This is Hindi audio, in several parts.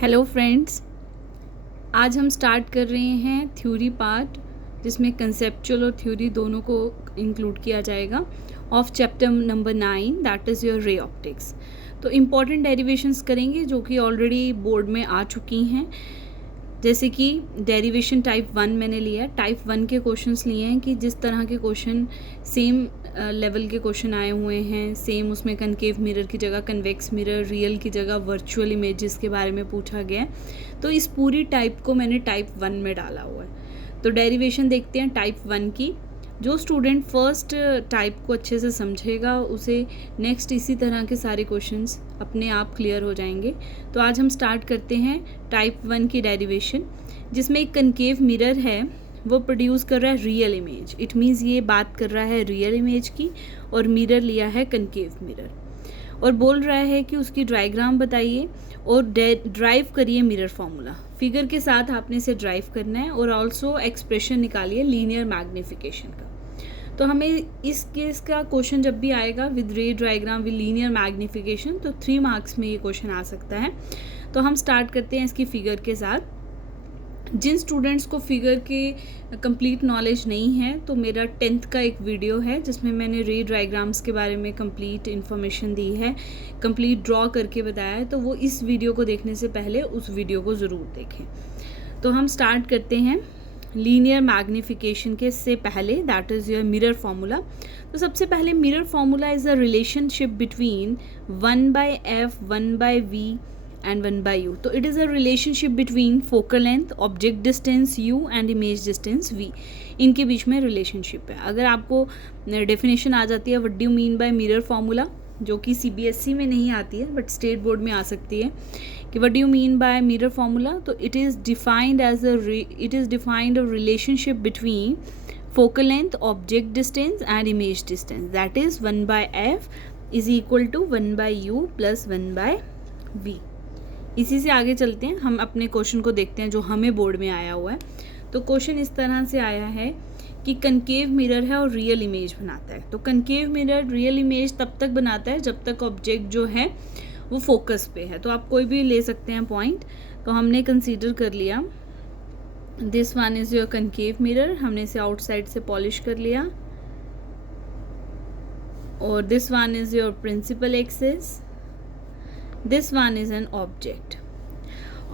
हेलो फ्रेंड्स, आज हम स्टार्ट कर रहे हैं थ्योरी पार्ट, जिसमें कंसेप्चुअल और थ्योरी दोनों को इंक्लूड किया जाएगा of chapter number 9, that is your ray optics. तो इम्पॉर्टेंट डेरिवेशंस करेंगे जो कि ऑलरेडी बोर्ड में आ चुकी हैं, जैसे कि डेरिवेशन टाइप 1 मैंने लिया है। टाइप 1 के क्वेश्चंस लिए हैं कि जिस तरह के क्वेश्चन सेम लेवल के क्वेश्चन आए हुए हैं, सेम उसमें कनकेव मिरर की जगह कन्वेक्स मिरर, रियल की जगह वर्चुअल इमेजेस के बारे में पूछा गया है। तो इस पूरी टाइप को मैंने टाइप 1 में डाला हुआ है। तो डेरिवेशन देखते हैं टाइप 1 की। जो स्टूडेंट फर्स्ट टाइप को अच्छे से समझेगा उसे नेक्स्ट इसी तरह के सारे क्वेश्चंस अपने आप क्लियर हो जाएंगे। तो आज हम स्टार्ट करते हैं टाइप 1 की डेरिवेशन, जिसमें एक कनकेव मिरर है, वो प्रोड्यूस कर रहा है रियल इमेज। इट मीन्स ये बात कर रहा है रियल इमेज की, और मिरर लिया है कनकेव मिरर, और बोल रहा है कि उसकी डायग्राम बताइए और ड्राइव करिए मिरर फॉर्मूला। फिगर के साथ आपने इसे ड्राइव करना है, और ऑल्सो एक्सप्रेशन निकालिए लीनियर मैग्निफिकेशन का। तो हमें इस केस का क्वेश्चन जब भी आएगा विद रे डायग्राम विद लीनियर मैग्निफिकेशन, तो 3 मार्क्स में ये क्वेश्चन आ सकता है। तो हम स्टार्ट करते हैं इसकी फिगर के साथ। जिन स्टूडेंट्स को फिगर के कंप्लीट नॉलेज नहीं है, तो मेरा 10th का एक वीडियो है जिसमें मैंने रे डायग्राम्स के बारे में कंप्लीट इन्फॉर्मेशन दी है, कंप्लीट ड्रॉ करके बताया है। तो वो इस वीडियो को देखने से पहले उस वीडियो को ज़रूर देखें। तो हम स्टार्ट करते हैं लीनियर मैग्निफिकेशन के से पहले, that is your mirror formula. तो सबसे पहले mirror formula is a relationship between 1/f, 1/v and 1/u. तो it is a relationship between focal length, object distance u and image distance v। इनके बीच में रिलेशनशिप है। अगर आपको डेफिनेशन आ जाती है what do you mean by mirror formula, जो कि CBSE में नहीं आती है बट स्टेट बोर्ड में आ सकती है, कि what do you mean by mirror formula, तो it is defined a relationship between focal length, object distance and image distance, that is 1/f is equal to 1/u plus 1/v। इसी से आगे चलते हैं, हम अपने क्वेश्चन को देखते हैं जो हमें बोर्ड में आया हुआ है। तो क्वेश्चन इस तरह से आया है कि कनकेव मिरर है और रियल इमेज बनाता है। तो कनकेव मिरर रियल इमेज तब तक बनाता है जब तक ऑब्जेक्ट जो है वो फोकस पे है। तो आप कोई भी ले सकते हैं पॉइंट। तो हमने कंसीडर कर लिया this one is your concave mirror, हमने इसे आउटसाइड से पॉलिश कर लिया, और this one is your principal axis, this one is an object.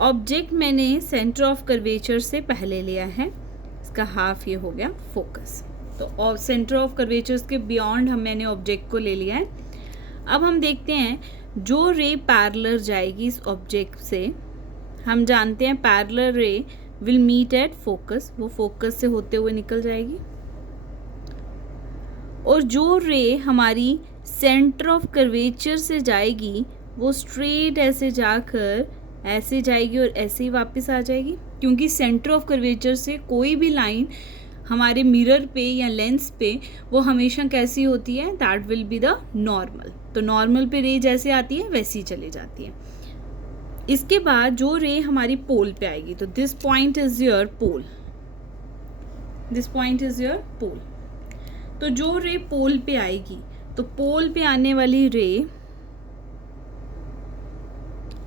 Object मैंने सेंटर ऑफ कर्वेचर से पहले लिया है, इसका हाफ ये हो गया फोकस। तो सेंटर ऑफ कर्वेचर के बियॉन्ड मैंने ऑब्जेक्ट को ले लिया है। अब हम देखते हैं जो रे पैरेलल जाएगी इस ऑब्जेक्ट से, हम जानते हैं parallel ray will meet at focus, वो फोकस से होते हुए निकल जाएगी। और जो रे हमारी सेंटर ऑफ कर्वेचर से जाएगी वो स्ट्रेट ऐसे जाकर ऐसे जाएगी और ऐसे ही वापस आ जाएगी, क्योंकि सेंटर ऑफ कर्वेचर से कोई भी लाइन हमारे मिरर पे या लेंस पे वो हमेशा कैसी होती है, that will be the normal. तो नॉर्मल पे रे जैसे आती है वैसी चली जाती है। इसके बाद जो रे हमारी पोल पे आएगी, तो this point is your pole, this point is your pole. तो जो रे पोल पे आएगी, तो पोल पे आने वाली रे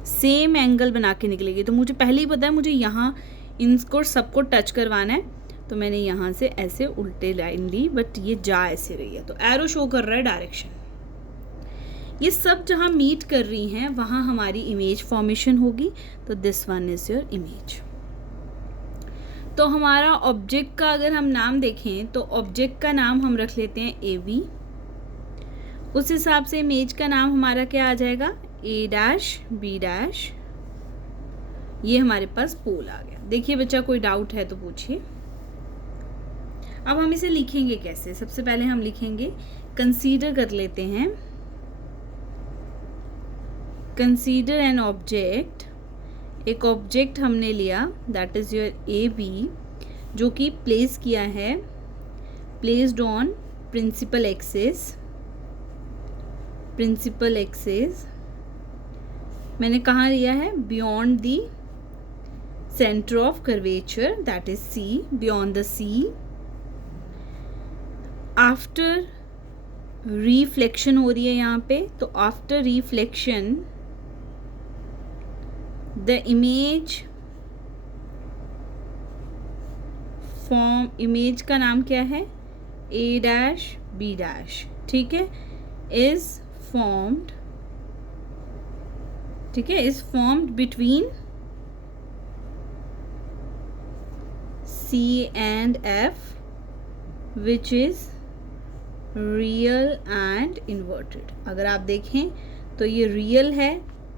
सेम एंगल बना के निकलेगी। तो मुझे पहले ही पता है मुझे यहाँ इनको सबको टच करवाना है, तो मैंने यहाँ से ऐसे उल्टे लाइन ली, बट ये जा ऐसे रही है, तो एरो शो कर रहा है डायरेक्शन। ये सब जहाँ मीट कर रही हैं वहाँ हमारी इमेज फॉर्मेशन होगी। तो this one is your image. तो हमारा ऑब्जेक्ट का अगर हम नाम देखें, तो ऑब्जेक्ट का नाम हम रख लेते हैं AB। उस हिसाब से इमेज का नाम हमारा क्या आ जाएगा, A', B'। ये हमारे पास पोल आ गया। देखिए बच्चा, कोई डाउट है तो पूछिए। अब हम इसे लिखेंगे कैसे? सबसे पहले हम लिखेंगे, कंसीडर कर लेते हैं, कंसीडर एन ऑब्जेक्ट। एक ऑब्जेक्ट हमने लिया, दैट इज योर AB, जो कि प्लेस किया है, placed on principal axis. Principal axis मैंने कहाँ लिया है, beyond the centre of curvature, that is C, beyond the C। After reflection हो रही है यहाँ पे, तो आफ्टर रिफ्लेक्शन द इमेज का नाम क्या है, ए डैश बी डैश, ठीक है, इज फॉर्म्ड, ठीक है, is formed between C and F which is real and inverted. अगर आप देखें तो ये रियल है,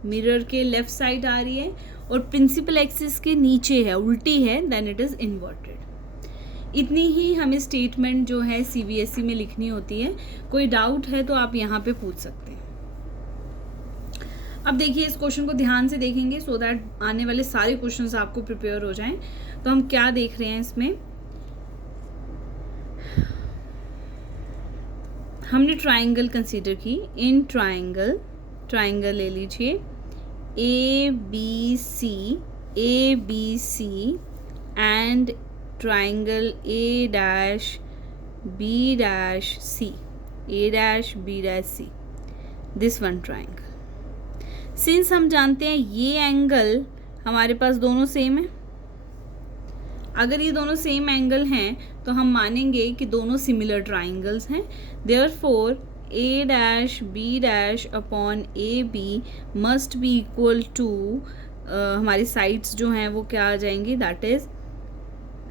मिरर के लेफ्ट साइड आ रही है, और प्रिंसिपल एक्सिस के नीचे है, उल्टी है, देन इट इज़ इन्वर्टेड। इतनी ही हमें स्टेटमेंट जो है CBSE में लिखनी होती है। कोई डाउट है तो आप यहाँ पे पूछ सकते हैं। अब देखिए इस क्वेश्चन को ध्यान से देखेंगे सो दैट आने वाले सारे क्वेश्चंस आपको प्रिपेयर हो जाएं। तो हम क्या देख रहे हैं इसमें, हमने ट्राइंगल कंसीडर की। इन ट्राइंगल ले लीजिए A B C and triangle A dash B dash C, A dash B dash C, this one triangle. Since हम जानते हैं ये एंगल हमारे पास दोनों सेम है, अगर ये दोनों सेम एंगल हैं तो हम मानेंगे कि दोनों सिमिलर ट्राइंगल्स हैं। Therefore A dash B dash upon A B must be equal to, हमारी साइड्स जो हैं वो क्या आ जाएंगी, that is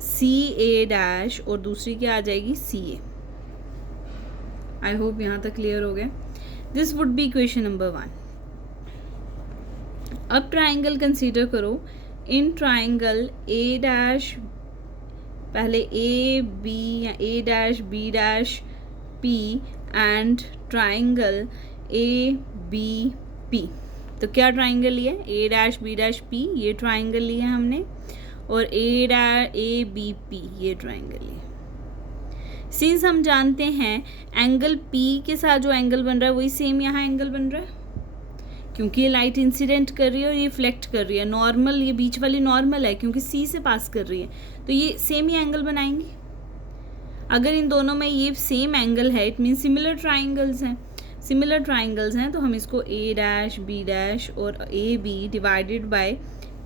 C A dash, और दूसरी क्या आ जाएगी, सी ए। आई होप यहाँ तक क्लियर हो गया। This would be equation number 1। अब ट्राइंगल कंसीडर करो। इन ट्राइंगल ए डैश, पहले ए बी या A dash B dash P and triangle A B P, तो क्या ट्राइंगल लिया, A dash B dash P, ये ट्राइंगल लिया हमने, और ए बी पी, ये ट्राइंगल लिया। सिंस हम जानते हैं एंगल पी के साथ जो एंगल बन रहा है वही सेम यहाँ एंगल बन रहा है, क्योंकि ये लाइट इंसिडेंट कर रही है और ये रिफ्लेक्ट कर रही है। नॉर्मल, ये बीच वाली नॉर्मल है क्योंकि सी से पास कर रही है, तो ये सेम ही एंगल बनाएंगे। अगर इन दोनों में ये सेम एंगल है इट मीन सिमिलर ट्राइंगल्स हैं, तो हम इसको ए डैश बी डैश और A B divided by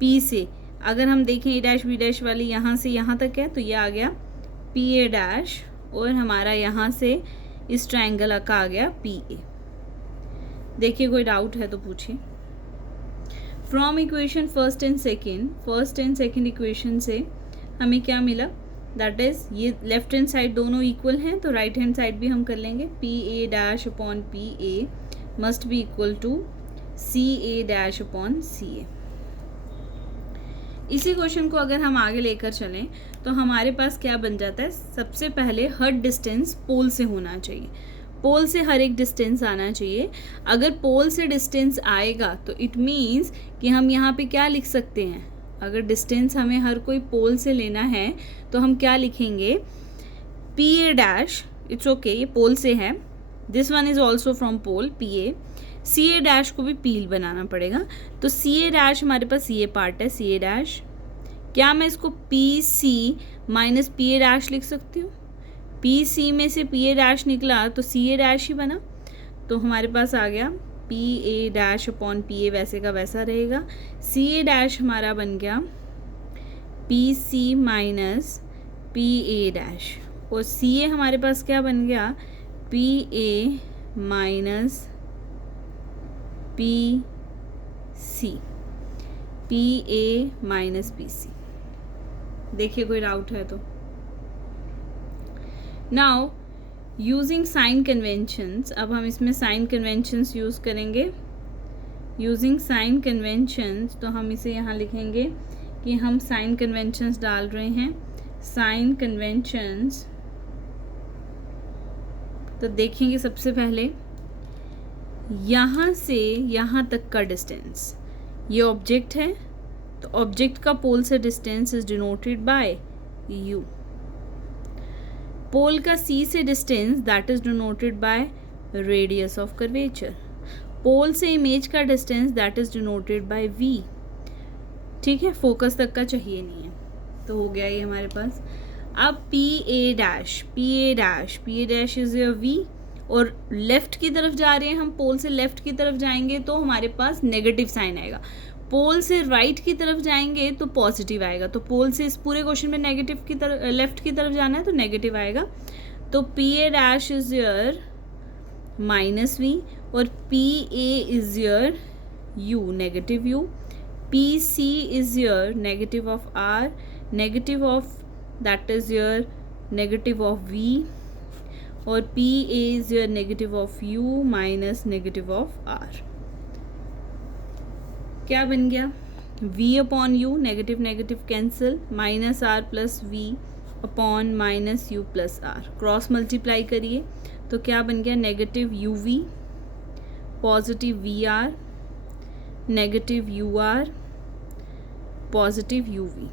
P से, अगर हम देखें ए डैश बी डैश वाली यहाँ से यहाँ तक है तो ये आ गया पी ए डैश, और हमारा यहाँ से इस ट्राइंगल का आ गया पी ए। देखिए कोई डाउट है तो पूछिए। From equation first and second equation से हमें क्या मिला, दैट इज ये लेफ्ट हैंड साइड दोनों इक्वल हैं तो राइट हैंड साइड भी हम कर लेंगे। P A dash upon P A must be equal to C A dash upon C A. इसी क्वेश्चन को अगर हम आगे लेकर चलें तो हमारे पास क्या बन जाता है, सबसे पहले हर डिस्टेंस पोल से होना चाहिए, पोल से हर एक डिस्टेंस आना चाहिए। अगर पोल से डिस्टेंस आएगा तो इट मीन्स कि हम यहाँ पे क्या लिख सकते हैं, अगर डिस्टेंस हमें हर कोई पोल से लेना है तो हम क्या लिखेंगे, P A dash, it's okay ये पोल से है, this one is also from pole P A, C A dash को भी पील बनाना पड़ेगा, तो सी ए डैश हमारे पास सी ए पार्ट है, सी ए डैश, क्या मैं इसको P C minus P A dash लिख सकती हूँ, पी सी में से पी ए डैश निकला तो सी ए डैश ही बना, तो हमारे पास आ गया P A dash upon P ए, वैसे का वैसा रहेगा, सी ए डैश हमारा बन गया P C minus P A dash, और सी ए हमारे पास क्या बन गया, P A minus P C, P A minus P C. देखिए कोई डाउट है तो। नाउ यूजिंग साइन कन्वेंशंस, अब हम इसमें साइन कन्वेंशंस यूज़ करेंगे। यूजिंग साइन कन्वेंशंस, तो हम इसे यहाँ लिखेंगे कि हम साइन कन्वेंशंस डाल रहे हैं। साइन कन्वेंशंस, तो देखेंगे सबसे पहले यहाँ से यहाँ तक का डिस्टेंस, ये ऑब्जेक्ट है तो ऑब्जेक्ट का पोल से distance is denoted by u। Pole का C से distance that is denoted by radius of curvature. Pole से इमेज का distance that is denoted by v। ठीक है, फोकस तक का चाहिए नहीं है, तो हो गया ये हमारे पास। अब P A dash is your v, और लेफ्ट की तरफ जा रहे हैं हम, पोल से लेफ्ट की तरफ जाएंगे तो हमारे पास नेगेटिव साइन आएगा। पोल से राइट की तरफ जाएंगे तो पॉजिटिव आएगा, तो पोल से इस पूरे क्वेश्चन में नेगेटिव की तरफ, लेफ्ट की तरफ जाना है तो नेगेटिव आएगा। तो P A dash is your minus V और P A is your U, negative U. P C is your negative of R, negative of that is your negative of V, और P A is your negative of U minus negative of R. क्या बन गया? v upon U, negative negative cancel, minus R plus V upon minus U plus R, cross multiply करिए तो क्या बन गया? Negative U V, positive V R, negative U R, positive U V.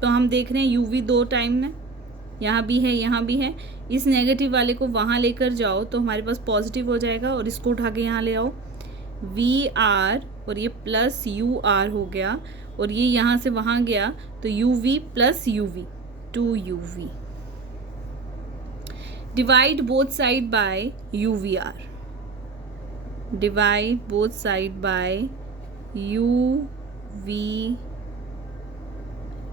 तो हम देख रहे हैं यू वी दो टाइम में, यहाँ भी है यहाँ भी है। इस नेगेटिव वाले को वहाँ लेकर जाओ तो हमारे पास पॉजिटिव हो जाएगा, और इसको उठा के यहाँ ले आओ, वी आर और ये प्लस यू आर हो गया, और ये यहाँ से वहाँ गया तो U V plus U V, 2uv। Divide both side by U V R, divide both side by U V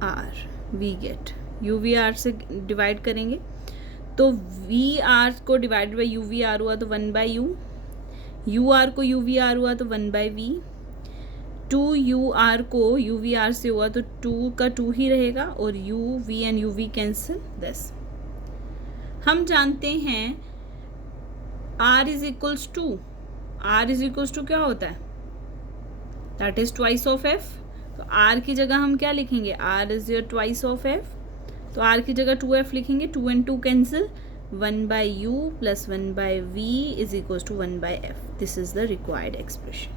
R, we get U V R से डिवाइड करेंगे तो वी आर को divide by U V R हुआ तो 1/u, यू आर को यू वी आर हुआ तो 1/v, 2u r को यू वी आर से हुआ तो 2 का 2 ही रहेगा, और u v and u v cancel 10। हम जानते हैं r is equals to, r is equals to क्या होता है? That is twice of f। तो r की जगह हम क्या लिखेंगे? r is your twice of f, तो r की जगह 2f लिखेंगे, 2 and 2 cancel, 1/u plus 1/v is equals to 1/f। This is the required expression.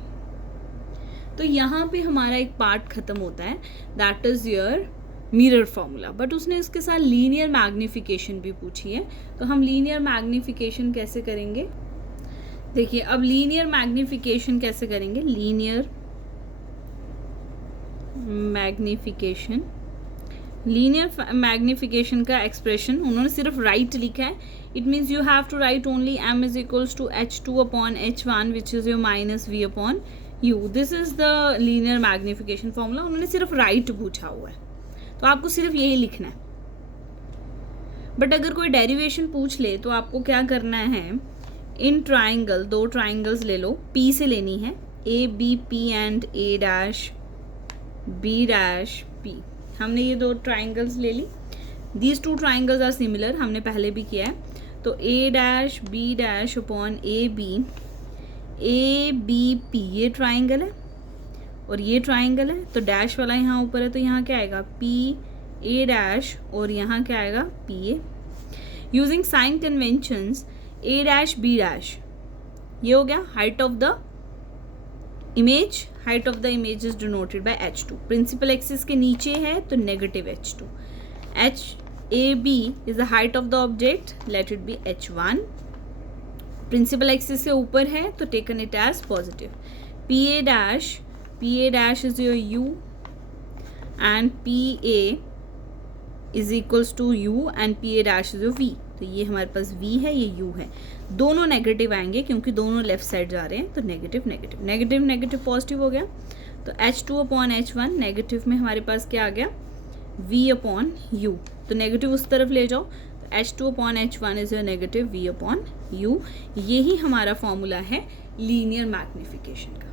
तो यहाँ पे हमारा एक पार्ट खत्म होता है, that is your mirror formula. But उसने इसके साथ लीनियर मैग्निफिकेशन भी पूछी है, तो हम लीनियर मैग्निफिकेशन कैसे करेंगे? देखिए अब लीनियर मैग्निफिकेशन कैसे करेंगे? लीनियर मैग्निफिकेशन, लीनियर मैग्निफिकेशन का एक्सप्रेशन उन्होंने सिर्फ राइट लिखा है। It means you have to write only m is equals to h2 upon h1 which is your minus v upon u। This is the linear magnification formula. उन्होंने सिर्फ राइट पूछा हुआ है, तो आपको सिर्फ यही लिखना है। बट अगर कोई डेरिवेशन पूछ ले तो आपको क्या करना है? इन ट्राइंगल, दो ट्राइंगल्स ले लो, p से लेनी है, a b p and a dash b dash p। हमने ये दो ट्राइंगल्स ले ली, these two triangles are similar, हमने पहले भी किया है। तो a dash b dash upon a b p ये ट्राइंगल है और ये ट्राइंगल है, तो डैश वाला यहाँ ऊपर है तो यहाँ क्या आएगा? p a डैश, और यहाँ क्या आएगा? p a। Using sign conventions a dash b dash, ये हो गया height of the image. Height of the image is denoted by h2। Principal axis के नीचे है तो negative h2। h a b is the height of the object, let it be h1। Principal axis से ऊपर है तो taken it as positive. p a dash is your u and p a is equals to u and p a dash is your v। तो ये हमारे पास v है, ये u है, दोनों नेगेटिव आएंगे क्योंकि दोनों लेफ्ट साइड जा रहे हैं, तो negative negative negative negative positive हो गया। तो h2 अपॉन h1, नेगेटिव में हमारे पास क्या आ गया? v upon u। तो नेगेटिव उस तरफ ले जाओ, तो h2 upon h1 is your negative v upon u। यही हमारा फॉर्मूला है लीनियर मैग्निफिकेशन का।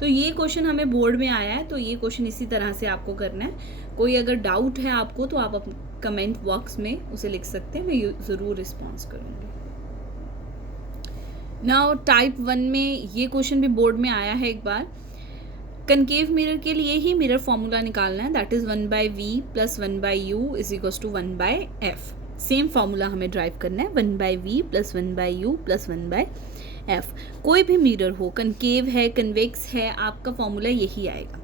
तो ये क्वेश्चन हमें बोर्ड में आया है, तो ये क्वेश्चन इसी तरह से आपको करना है। कोई अगर डाउट है आपको तो आप कमेंट बॉक्स में उसे लिख सकते हैं, मैं ज़रूर रिस्पॉन्स करूँगी। नाउ टाइप 1 में ये क्वेश्चन भी बोर्ड में आया है एक बार। कनकेव मिरर के लिए ही मिरर फॉर्मूला निकालना है, that is 1/v plus 1/u is equals to 1/f। Same formula हमें ड्राइव करना है, 1/v plus 1/u plus 1/f। कोई भी मिरर हो, कनकेव है, कन्वेक्स है, आपका फॉर्मूला यही आएगा।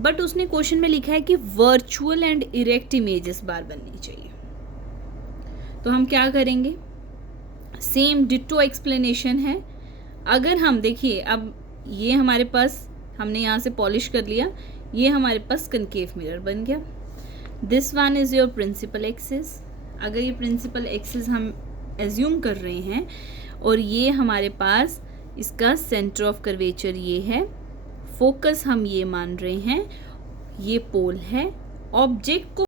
बट उसने क्वेश्चन में लिखा है कि वर्चुअल एंड इरेक्ट इमेजेस बार बननी चाहिए। तो हम क्या करेंगे? सेम डिट्टो एक्सप्लेनेशन है। अगर हम देखिए, अब ये हमारे पास हमने यहाँ से पॉलिश कर लिया, ये हमारे पास कनकेव मिरर बन गया। This one is your principal axis. अगर ये प्रिंसिपल एक्सिस हम एज्यूम कर रहे हैं और ये हमारे पास इसका सेंटर ऑफ कर्वेचर ये है फोकस हम ये मान रहे हैं, ये पोल है। ऑब्जेक्ट को